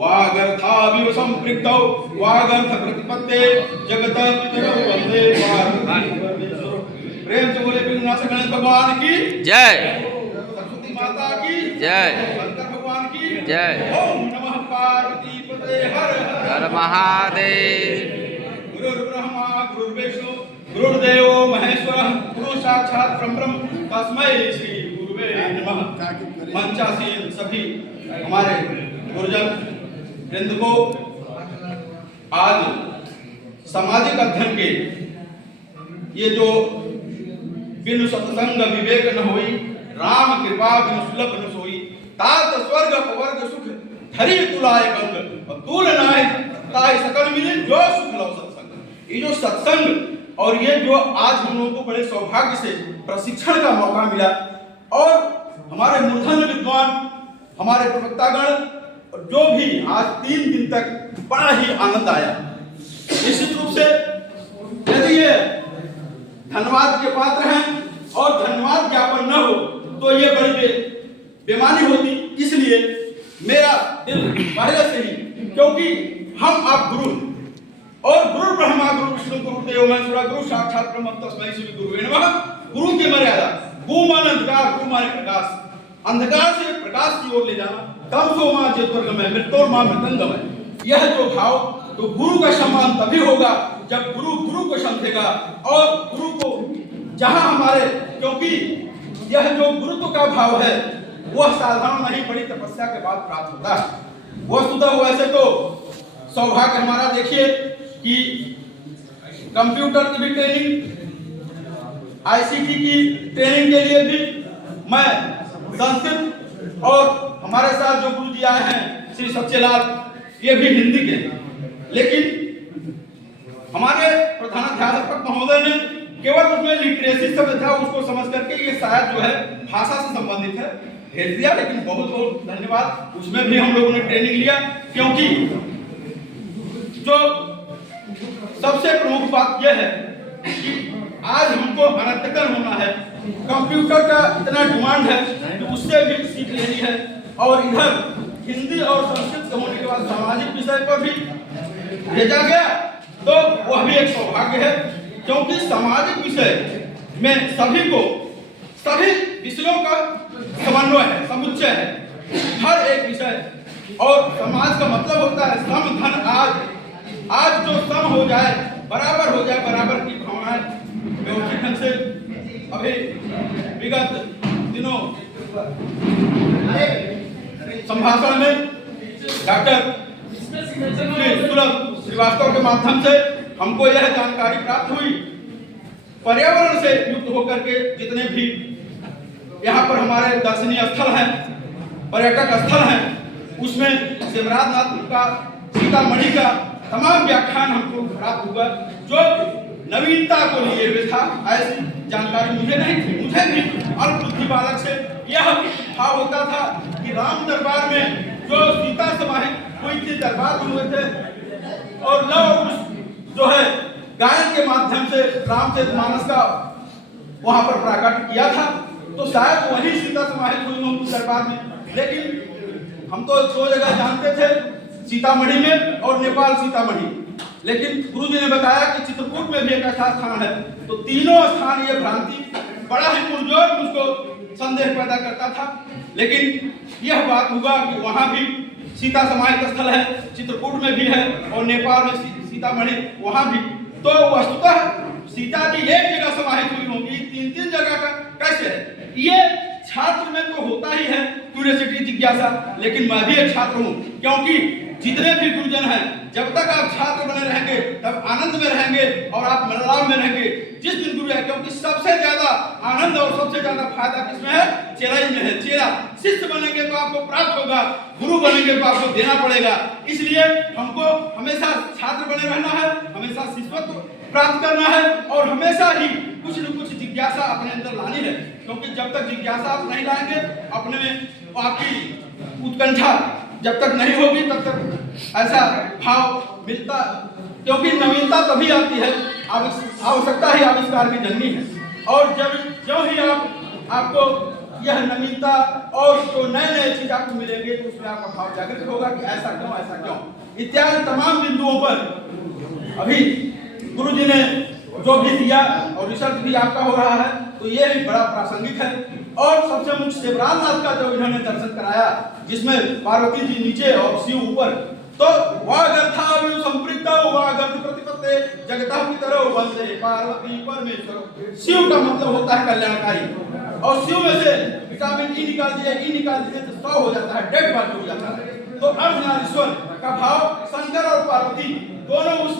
वागर्थाविव संपृक्तौ वागर्थ प्रतिपत्ते जगत पितरौ वंदे वागर्थाविव। प्रेम से बोले विघ्ननाश गणेश भगवान की जय, सरस्वती माता की जय, शंकर भगवान की जय। ओम नमः पार्वती पते हर हर महादेव। गुरुर्ब्रह्मा गुरुर्विष्णु गुरुर्देवो महेश्वरः गुरु साक्षात परब्रह्म तस्मै श्री गुरुवे नमः। मंचासीन सभी हमारे गुरुजन वृंद को आज सामाजिक अध्ययन के ये जो बिनु सत्संग विवेक न होई राम कृपा बिनु सुलभ न सोई तात स्वर्ग अपवर्ग सुख धरी तुलाय गंग और तूल नाय ताय सकल मिले जो सुख लो सत्संग। ये जो सत्संग और ये जो आज हम लोगों को बड़े सौभाग्य से प्रशिक्षण का मौका मिला और हमारे मूर्धन्य विद्वान हमारे प्रवक्तागण जो भी आज 3 दिन तक बड़ा ही आनंद आया। निश्चित रूप से यदि ये धन्यवाद के पात्र हैं और धन्यवाद ज्ञापन न हो तो ये बड़ी बेमानी होती। इसलिए मेरा दिल पहले से ही, क्योंकि हम आप गुरु और गुरु ब्रह्मा गुरु विष्णु गुरु देव महेश्वर गुरु साक्षात ब्रह्म तस्मै श्री गुरुवे नमः। गुरु की मर्यादा गु माने अंधकार, गुरु माने प्रकाश, अंधकार से प्रकाश की ओर ले जाना। तम सो मां ज्योतिर्गमय मृत्योर मां मृतंगमय। यह जो भाव तो गुरु का सम्मान तभी होगा जब गुरु गुरु को समझेगा और गुरु को जहां हमारे, क्योंकि यह जो गुरुत्व का भाव है वह साधारण नहीं, बड़ी तपस्या के बाद प्राप्त होता है। वस्तुतः वैसे तो सौभाग्य हमारा देखिए कि कंप्यूटर की भी ट्रेनिंग, आईसीटी की ट्रेनिंग के लिए भी मैं संस्कृत और हमारे साथ जो गुरु जी आए हैं श्री सच्चेलाल, ये भी हिंदी के, लेकिन हमारे प्रधानाध्यापक महोदय ने केवल उसमें लिटरेसी शब्द था उसको समझ करके ये शायद जो है भाषा से संबंधित है भेज दिया। लेकिन बहुत बहुत धन्यवाद, उसमें भी हम लोगों ने ट्रेनिंग लिया। क्योंकि जो सबसे प्रमुख बात यह है कि आज हमको अनर्थकन होना है। कंप्यूटर का इतना डिमांड है कि उससे भी सीख लेनी है और इधर हिंदी और संस्कृत होने के बाद सामाजिक विषय पर भी भेजा गया तो वह भी एक सौभाग्य है। क्योंकि सामाजिक विषय में सभी विषयों का समन्वय है, समुच्चय है, हर एक विषय। और समाज का मतलब होता है सम धन आज जो सम हो जाए, बराबर हो जाए, बराबर की भावनाएं व्यवस्थित ढंग से। अभी विगत दिनों संभाषण में डॉक्टर सुलभ श्रीवास्तव के माध्यम से हमको यह जानकारी प्राप्त हुई, पर्यावरण से युक्त होकर के जितने भी यहाँ पर हमारे दर्शनीय स्थल हैं, पर्यटक स्थल हैं, उसमें शिवराजनाथ का, सीतामढ़ी का तमाम व्याख्यान हमको प्राप्त हुआ जो नवीनता को लिए हुए था। ऐसी जानकारी मुझे नहीं थी। मुझे भी अल्पबुद्धि बालक से यह भाव होता था कि राम दरबार में जो सीता समाहित हुई थी, दरबार हुए थे और लव जो है गायन के माध्यम से रामचरितमानस का वहां पर प्राकट किया था, तो शायद वही सीता समाहित हुई होंगी दरबार में। लेकिन हम तो 2 जगह जानते थे, सीतामढ़ी में और नेपाल सीतामढ़ी, लेकिन गुरु जी ने बताया कि चित्रकूट में भी एक ऐसा स्थान है। तो तीनों स्थान ये भ्रांति बड़ा ही पुरजोर मुझको संदेह पैदा करता था। लेकिन यह बात हुआ कि वहां भी सीता समाहित स्थल है, चित्रकूट में भी है और नेपाल में सीतामढ़ी वहां भी। तो वस्तुतः सीता जी एक जगह समाहित हुई होंगी, 3 जगह का कैसे है? ये छात्र में तो होता ही है क्यूरियोसिटी, जिज्ञासा। लेकिन मैं भी एक छात्र हूं, क्योंकि जितने भी गुरुजन हैं जब तक आप छात्र बने रहेंगे तब आनंद में रहेंगे और आप मनोलाभ में रहेंगे। जिस दिन गुरु है, क्योंकि सबसे ज्यादा आनंद और सबसे ज्यादा फायदा किसमें है? चेलाई में है। चेला शिष्य बनेंगे तो आपको प्राप्त होगा, गुरु बनेंगे तो आपको देना पड़ेगा। इसलिए हमको हमेशा छात्र बने रहना है, हमेशा शिष्यत्व प्राप्त करना है और हमेशा ही कुछ न कुछ जिज्ञासा अपने अंदर लानी है। क्योंकि जब तक जिज्ञासा आप नहीं लाएंगे अपने में, आपकी उत्कंठा जब तक नहीं होगी तब तक ऐसा भाव मिलता, क्योंकि नवीनता तभी आती है, आवश्यकता ही आविष्कार की जननी है। और जब जो ही आपको यह नवीनता और जो नए नए चीज आपको मिलेंगे तो उसमें आपका भाव जागृत होगा कि ऐसा क्यों इत्यादि तमाम बिंदुओं पर अभी गुरु जी ने जो भी दिया और रिसर्च भी आपका हो रहा है तो ये भी बड़ा प्रासंगिक है। और सबसे मुख्य शिवराजनाथ का जो इन्होंने दर्शन कराया, जिसमें पार्वती जी नीचे और शिव ऊपर, तो वागर्थाविव संपृक्तौ वागर्थ प्रतिपत्ते जगतः पितरौ वंदे पार्वती परमेश्वर। शिव का मतलब होता है कल्याणकारी, और शिव में से विटामिन ई निकाल दिए तो 100 हो जाता है, डेड बॉडी हो जाता है। तो अर्धनारीश्वर का भाव शंकर और पार्वती दोनों उस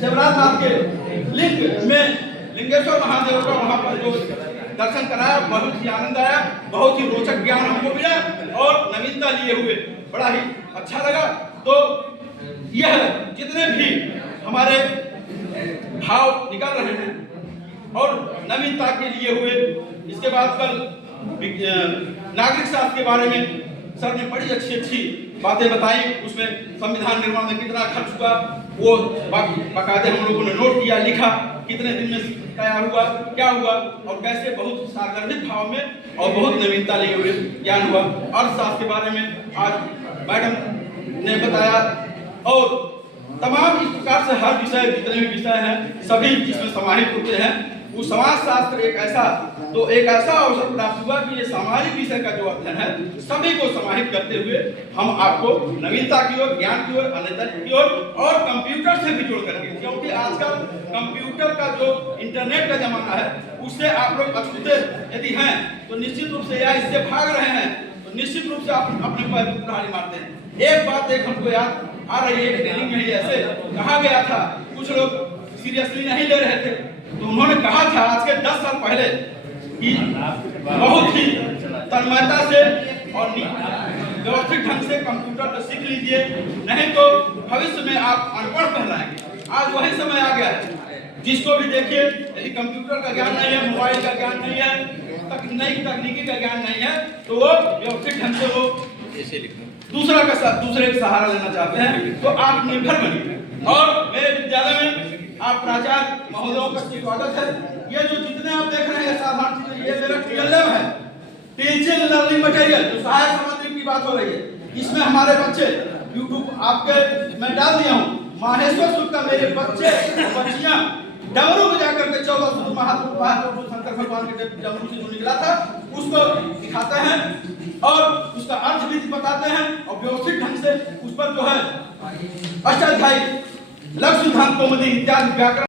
शिवराजनाथ के लिंग में लिंगेश्वर महादेव का वहां पर जो दर्शन कराया, बहुत ही आनंद आया, बहुत ही रोचक ज्ञान हमको मिला और नवीनता लिए हुए बड़ा ही अच्छा लगा। तो यह जितने भी हमारे भाव निकल रहे हैं और नवीनता के लिए हुए, इसके बाद कल नागरिक शास्त्र के बारे में सर ने बड़ी अच्छी बातें बताई। उसमें संविधान निर्माण में कितना खर्च हुआ वो बाकायदे हम लोगों ने नोट किया, लिखा, कितने दिन में तैयार हुआ, क्या हुआ और कैसे बहुत सागर्भिक भाव में और बहुत नवीनता लिए हुए ज्ञान हुआ। अर्थशास्त्र के बारे में आज मैडम ने बताया और तमाम इस प्रकार से हर विषय, जितने भी विषय हैं सभी जिसमें समाहित होते हैं। वो समाज शास्त्र एक ऐसा अवसर प्राप्त हुआ कि ये सामाजिक विषय का जो अध्ययन है सभी को समाहित करते हुए हम आपको नवीनता की ओर, ज्ञान की ओर, अन्यता की ओर और कंप्यूटर से भी जोड़ करके, क्योंकि आजकल कंप्यूटर का जो इंटरनेट का जमाना है उससे आप लोग अछूते यदि हैं तो निश्चित रूप से या इससे भाग रहे हैं तो निश्चित रूप से आप अपने पैर पर कुल्हाड़ी मारते हैं। एक बात हमको याद आ रही है, ट्रेनिंग में ऐसे कहा गया था, कुछ लोग सीरियसली नहीं ले रहे थे, तो उन्होंने कहा था आज के 10 साल पहले कि बहुत ही तन्मयता से और व्यवस्थित ढंग से कंप्यूटर को सीख लीजिए, नहीं तो भविष्य में आप अनपढ़ कहलाएंगे। आज वही समय आ गया है, जिसको भी देखिए यदि कंप्यूटर का ज्ञान नहीं है, मोबाइल का ज्ञान नहीं है, तकनीकी का ज्ञान नहीं है, तो वो व्यवस्थित ढंग से वो दूसरे का सहारा लेना चाहते हैं, तो आप निर्भर बनिए। और मेरे विद्यालय में आप प्राचार्य महोदयों का स्वागत है। ये जो जितने आप देख रहे हैं साधारण चीजें, ये मेरा TLM है, टीचिंग लर्निंग मटेरियल, जो सहायक सामग्री की बात हो रही है, इसमें हमारे बच्चे YouTube आपके मैं डाल दिया हूँ, माहेश्वर सूत्र का मेरे बच्चे बच्चियां डमरू बजा करके 14 सूत्र महापुरुष शंकर भगवान के डमरू से जो निकला था उसको दिखाते हैं और उसका अर्थ भी बताते हैं और व्यवस्थित ढंग से उस पर जो है अष्टाध्यायी, लघु सिद्धांत, कौमुदी इत्यादि व्याकरण